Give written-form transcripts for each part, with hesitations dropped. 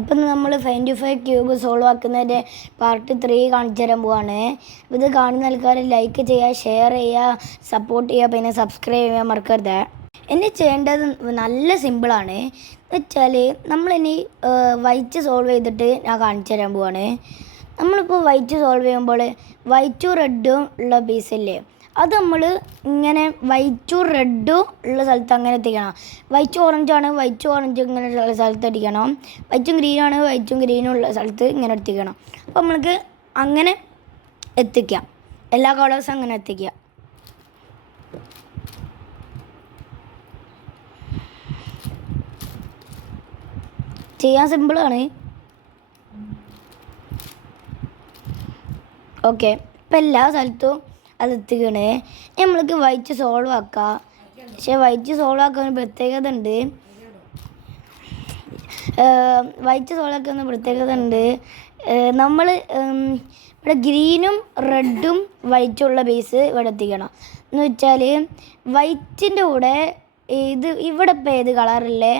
അപ്പം നമ്മൾ 5 cube solve ആക്കുന്നതിൻ്റെ part 3 കാണിച്ചു തരാൻ പോവാണ്. ഇത് കാണുന്ന ആൾക്കാർ ലൈക്ക് ചെയ്യുക, ഷെയർ ചെയ്യുക, സപ്പോർട്ട് ചെയ്യുക, പിന്നെ സബ്സ്ക്രൈബ് ചെയ്യാൻ മറക്കരുത്. ഇനി ചെയ്യേണ്ടത് നല്ല സിമ്പിളാണ്. എന്ന് വെച്ചാൽ നമ്മളിനി വൈറ്റ് സോൾവ് ചെയ്തിട്ട് ഞാൻ കാണിച്ചു തരാൻ പോവാണ്. നമ്മളിപ്പോൾ വൈറ്റ് സോൾവ് ചെയ്യുമ്പോൾ വൈറ്റും റെഡും ഉള്ള പീസില്ലേ, അത് നമ്മൾ ഇങ്ങനെ വൈറ്റും റെഡും ഉള്ള സ്ഥലത്ത് അങ്ങനെ എത്തിക്കണം. വൈറ്റ് ഓറഞ്ചാണ്, വൈറ്റ് ഓറഞ്ച് ഇങ്ങനെ ഉള്ള സ്ഥലത്ത് എത്തിക്കണം. വൈറ്റും ഗ്രീനാണ്, വൈറ്റും ഗ്രീനും ഉള്ള സ്ഥലത്ത് ഇങ്ങനെ എത്തിക്കണം. അപ്പോൾ നമ്മൾക്ക് അങ്ങനെ എത്തിക്കാം, എല്ലാ കളേഴ്സും അങ്ങനെ എത്തിക്കുക. ചെയ്യാൻ സിമ്പിളാണ്. ഓക്കെ, ഇപ്പം എല്ലാ സ്ഥലത്തും അത് എത്തിക്കണേ. നമ്മൾക്ക് വൈറ്റ് സോൾവ് ആക്കാം. പക്ഷേ വൈറ്റ് സോൾവ് ആക്കാൻ ഒരു പ്രത്യേകത ഉണ്ട്. നമ്മൾ ഇവിടെ ഗ്രീനും റെഡും വൈറ്റും ഉള്ള ബേസ് ഇവിടെ എത്തിക്കണം. എന്ന് വെച്ചാൽ വൈറ്റിൻ്റെ കൂടെ ഇവിടെ ഇപ്പോൾ ഏത് കളറില്ലേ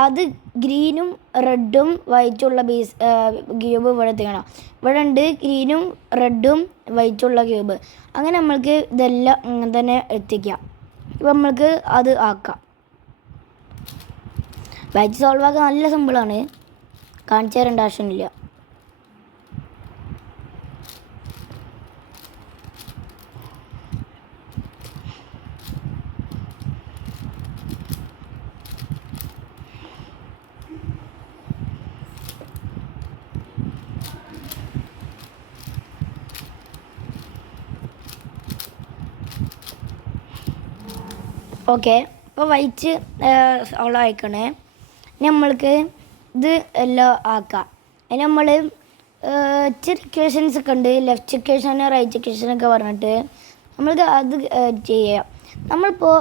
അത് ഗ്രീനും റെഡും വൈറ്റുള്ള ബേസ് ക്യൂബ് ഇവിടെ എത്തിക്കണം. ഇവിടെ ഉണ്ട് ഗ്രീനും റെഡും വൈറ്റുള്ള ക്യൂബ്. അങ്ങനെ നമ്മൾക്ക് ഇതെല്ലാം അങ്ങനെ തന്നെ എത്തിക്കാം. ഇപ്പം നമ്മൾക്ക് അത് ആക്കാം. വൈറ്റ് സോൾവ് ആക്കാൻ നല്ല സിമ്പിളാണ്, കാണിച്ചു തരേണ്ട ആവശ്യമില്ല. ഓക്കെ, ഇപ്പോൾ വൈറ്റ് സോൾവ് ആയിക്കണേ. നമ്മൾക്ക് ഇത് എല്ലാം ആക്കാം. അതിന് നമ്മൾ ഇച്ചിരി ഇക്വേഷൻസ് ഒക്കെ ഉണ്ട്, ലെഫ്റ്റ് ഇക്വേഷൻ റൈറ്റ് ഇക്വേഷനൊക്കെ പറഞ്ഞിട്ട് നമ്മൾക്ക് അത് ചെയ്യാം. നമ്മളിപ്പോൾ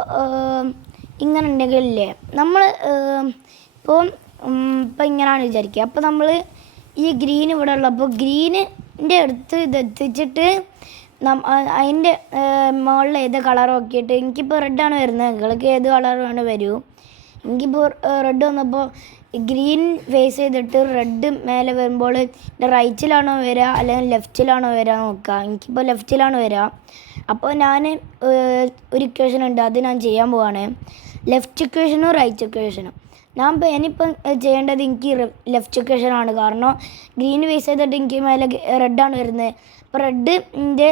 ഇങ്ങനെ ഉണ്ടെങ്കിലല്ലേ നമ്മൾ ഇപ്പോൾ ഇങ്ങനെയാണ് വിചാരിക്കുക. അപ്പോൾ നമ്മൾ ഈ ഗ്രീൻ ഇവിടെ ഉള്ളപ്പോൾ ഗ്രീനിൻ്റെ അടുത്ത് ഇത് എത്തിച്ചിട്ട് അതിൻ്റെ മുകളിൽ ഏത് കളർ നോക്കിയിട്ട് എനിക്കിപ്പോൾ റെഡാണ് വരുന്നത്, നിങ്ങൾക്ക് ഏത് കളർ വേണം വരൂ. എനിക്കിപ്പോൾ റെഡ് വന്നപ്പോൾ ഗ്രീൻ ഫേസ് ചെയ്തിട്ട് റെഡ് മേലെ വരുമ്പോൾ റൈറ്റിലാണോ വരിക അല്ലെങ്കിൽ ലെഫ്റ്റിലാണോ വരിക നോക്കുക. എനിക്കിപ്പോൾ ലെഫ്റ്റിലാണ് വരിക. അപ്പോൾ ഞാൻ ഒരു ഇക്വേഷൻ ഉണ്ട്, അത് ഞാൻ ചെയ്യാൻ പോവാണ്. ലെഫ്റ്റ് ഇക്വേഷനും റൈറ്റ് ഇക്വേഷനും. ഞാനിപ്പം ചെയ്യേണ്ടത് എനിക്ക് ലെഫ്റ്റ് ഇക്വേഷനാണ്. കാരണം ഗ്രീൻ ഫേസ് ചെയ്തിട്ട് എനിക്ക് മേലെ റെഡാണ് വരുന്നത്. അപ്പോൾ റെഡിൻ്റെ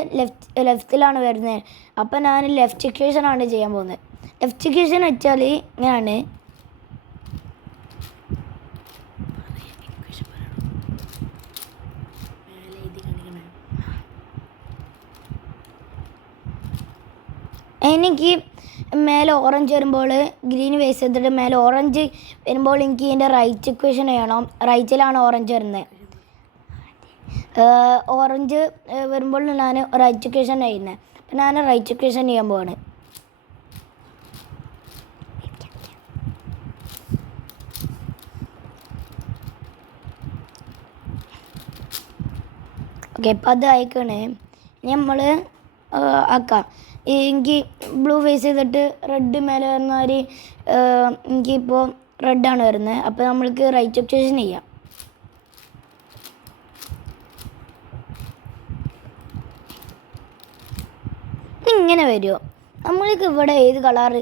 ലെഫ്റ്റിലാണ് വരുന്നത്. അപ്പോൾ ഞാൻ ലെഫ്റ്റ് ഇക്വേഷനാണ് ചെയ്യാൻ പോകുന്നത്. ലെഫ്റ്റ് ഇക്വേഷൻ വെച്ചാൽ ഇങ്ങനെയാണ്. എനിക്ക് മേലെ ഓറഞ്ച് വരുമ്പോൾ ഗ്രീൻ വേസ് ചെയ്തിട്ട് മേലെ ഓറഞ്ച് വരുമ്പോൾ എനിക്ക് ഇതിൻ്റെ റൈറ്റ് ഇക്വേഷൻ ചെയ്യണം. റൈറ്റിലാണ് ഓറഞ്ച് വരുന്നത്. ഓറഞ്ച് വരുമ്പോൾ ഞാൻ റൈറ്റ് ഇക്വേഷൻ ചെയ്യുന്നത്. അപ്പം ഞാൻ റൈറ്റ് ഇക്വേഷൻ ചെയ്യാൻ പോവാണ്. ഓക്കെ, അപ്പം അത് അയക്കണേ. നമ്മൾ ആക്കാം. എനിക്ക് ബ്ലൂ ഫേസ് ചെയ്തിട്ട് റെഡ് മേലെ വരുന്നവർ എനിക്കിപ്പോൾ റെഡാണ് വരുന്നത്. അപ്പോൾ നമ്മൾക്ക് റൈറ്റ് ഇക്വേഷൻ ചെയ്യാം. ഇങ്ങനെ വരുമോ? നമ്മൾക്ക് ഇവിടെ ഏത് കളർ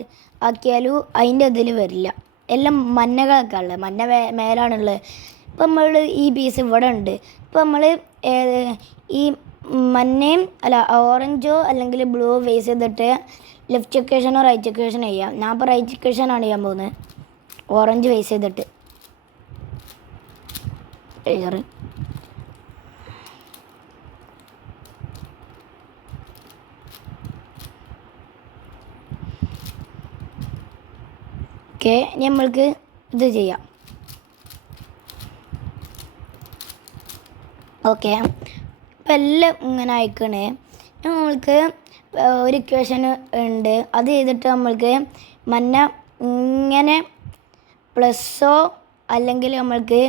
ആക്കിയാലും അതിൻ്റെ ഇതിൽ വരില്ല. എല്ലാം മഞ്ഞകളൊക്കെ ഉള്ളത്, മഞ്ഞ മേലാണുള്ളത്. ഇപ്പം നമ്മൾ ഈ പീസ് ഇവിടെ ഉണ്ട്. ഇപ്പം നമ്മൾ ഈ മഞ്ഞയും ഓറഞ്ചോ അല്ലെങ്കിൽ ബ്ലൂ ഫേസ് ചെയ്തിട്ട് ലെഫ്റ്റ് ഇക്വേഷനോ റൈറ്റ് ഇക്വേഷനോ ചെയ്യാം. ഞാൻ ഇപ്പോൾ റൈറ്റ് ഇക്വേഷനാണ് ചെയ്യാൻ പോകുന്നത്, ഓറഞ്ച് ഫേസ് ചെയ്തിട്ട്. ഓക്കെ, നമ്മൾക്ക് ഇത് ചെയ്യാം. ഓക്കെ, ഇപ്പം എല്ലാം ഇങ്ങനെ അയക്കണേ. നമ്മൾക്ക് ഒരു ഇക്വേഷൻ ഉണ്ട്, അത് ചെയ്തിട്ട് നമ്മൾക്ക് മഞ്ഞ ഇങ്ങനെ പ്ലസ്സോ അല്ലെങ്കിൽ നമ്മൾക്ക്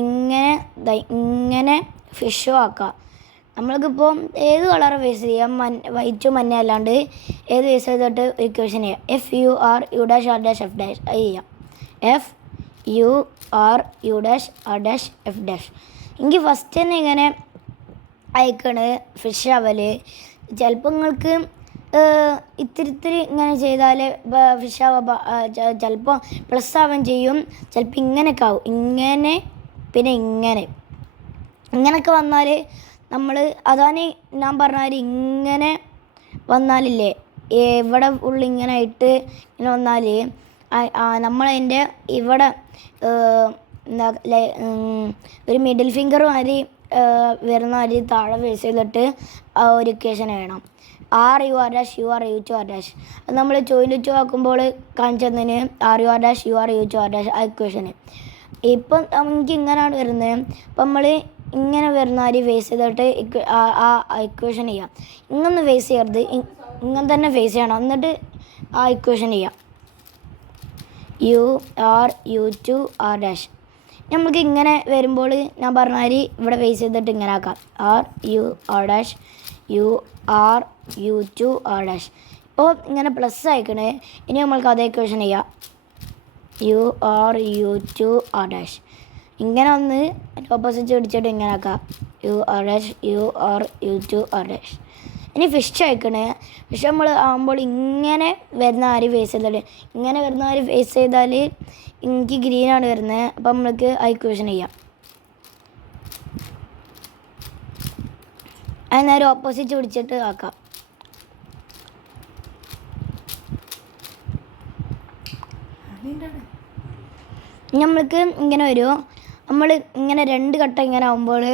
ഇങ്ങനെ ഫിഷോ ആക്കാം. നമ്മൾക്കിപ്പോൾ ഏത് കളർ ഫേസ് ചെയ്യാം, വൈറ്റും മഞ്ഞ അല്ലാണ്ട് ഏത് ഫേസ് ചെയ്തിട്ട് ഇക്വേഷൻ ചെയ്യാം. FUR U' R' F' അത് ചെയ്യാം. U R U dash R dash F dash. എനിക്ക് ഫസ്റ്റ് തന്നെ ഇങ്ങനെ അയക്കണ് ഫിഷ് അവല്. ചിലപ്പോൾ നിങ്ങൾക്ക് ഇത്തിരി ഇങ്ങനെ ചെയ്താൽ ഫിഷ് ആവുക ചിലപ്പോൾ പ്ലസ് ആവുകയും ചെയ്യും, ചിലപ്പോൾ ഇങ്ങനെയൊക്കെ ആവും. ഇങ്ങനെ പിന്നെ ഇങ്ങനെയൊക്കെ വന്നാൽ നമ്മൾ അതാണ് ഞാൻ പറഞ്ഞാൽ ഇങ്ങനെ വന്നാലില്ലേ ഇവിടെ ഇങ്ങനെ ആയിട്ട് ഇങ്ങനെ വന്നാൽ നമ്മളതിൻ്റെ ഇവിടെ എന്താ ഒരു മിഡിൽ ഫിംഗർ മാതിരി വരുന്ന മാതിരി താഴെ ബേസ് ചെയ്തിട്ട് ഒരു ഇക്വേഷൻ വേണം. R U R dash U R U two R dash. അത് നമ്മൾ ചോദ്യം ടു ആക്കുമ്പോൾ കാണിച്ചതിന് R U R dash U R U two R dash ആ ഇക്വേഷന്. ഇപ്പം നമുക്ക് ഇങ്ങനെയാണ് വരുന്നത്. അപ്പം നമ്മൾ ഇങ്ങനെ വരുന്ന മാതിരി ഫേസ് ചെയ്തിട്ട് ആ ഇക്വേഷൻ ചെയ്യാം. ഇങ്ങനെ ഫേസ് ചെയ്യരുത്, ഇങ്ങനെ തന്നെ ഫേസ് ചെയ്യണം. എന്നിട്ട് ആ ഇക്വേഷൻ ചെയ്യാം. U R U two R dash. നമുക്ക് ഇങ്ങനെ വരുമ്പോൾ ഞാൻ പറഞ്ഞ മാതിരി ഇവിടെ ഫേസ് ചെയ്തിട്ട് ഇങ്ങനെ ആക്കാം. R U R dash U R U two R dash. ഇപ്പോൾ ഇങ്ങനെ പ്ലസ് ആയിക്കണേ. ഇനി നമ്മൾക്ക് അതേ ഇക്വേഷൻ ചെയ്യാം. U R U two R dash. ഇങ്ങനെ ഒന്ന് ഓപ്പോസിറ്റ് പിടിച്ചിട്ട് ഇങ്ങനെ ആക്കാം. U R dash U R U two R dash. ഇനി ഫിഷ് അയക്കണേ. ഫിഷ് നമ്മൾ ആകുമ്പോൾ ഇങ്ങനെ വരുന്ന ആര് ഫേസ് ചെയ്താൽ ഇങ്ങനെ വരുന്ന ആര് ഫേസ് ചെയ്താൽ എനിക്ക് ഗ്രീനാണ് വരുന്നത്. അപ്പം നമ്മൾക്ക് ആ ഇക്വേഷൻ ചെയ്യാം. അത് നേരെ ഓപ്പോസിറ്റ് പിടിച്ചിട്ട് ആക്കാം. നമ്മൾക്ക് ഇങ്ങനെ വരുമോ, നമ്മൾ ഇങ്ങനെ രണ്ട് ഘട്ടം ഇങ്ങനെ ആകുമ്പോൾ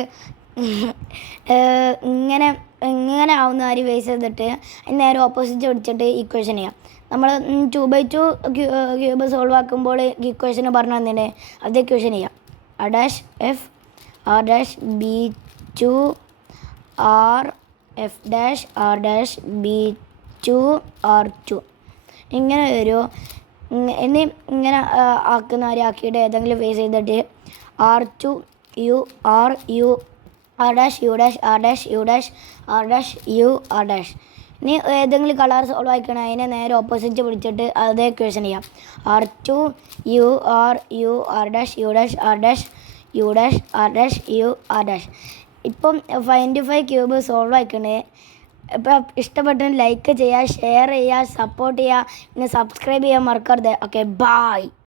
ഇങ്ങനെ ആവുന്ന ആര് ഫേസ് ചെയ്തിട്ട് നേരെ ഓപ്പോസിറ്റ് പിടിച്ചിട്ട് ഇക്വേഷൻ ചെയ്യാം. നമ്മൾ 2/2 ക്യൂബ് സോൾവ് ആക്കുമ്പോൾ ഇക്വേഷൻ പറഞ്ഞു തന്നിട്ട് അത് ഇക്വേഷൻ ചെയ്യാം. R dash F R dash B two R F dash R dash B two R two. ഇങ്ങനെ വരുമോ. ഇനി ഇങ്ങനെ ആക്കുന്ന ആക്കിയിട്ട് ഏതെങ്കിലും ഫേസ് ചെയ്തിട്ട് R two U R U R dash U dash R dash U dash R dash U R dash. ഇനി ഏതെങ്കിലും കളർ സോൾവ് ആക്കണം. അതിനെ നേരെ ഓപ്പോസിറ്റ് പിടിച്ചിട്ട് അതേ ഇക്വേഷൻ ചെയ്യാം. R two U R U R dash U dash R dash U dash R dash U R dash. ഇപ്പം 5 cube solve ആക്കണേ. ഇപ്പം ഇഷ്ടപ്പെട്ട ലൈക്ക് ചെയ്യുക, ഷെയർ ചെയ്യുക, സപ്പോർട്ട് ചെയ്യുക, പിന്നെ സബ്സ്ക്രൈബ് ചെയ്യാൻ മറക്കരുത്. Okay, by.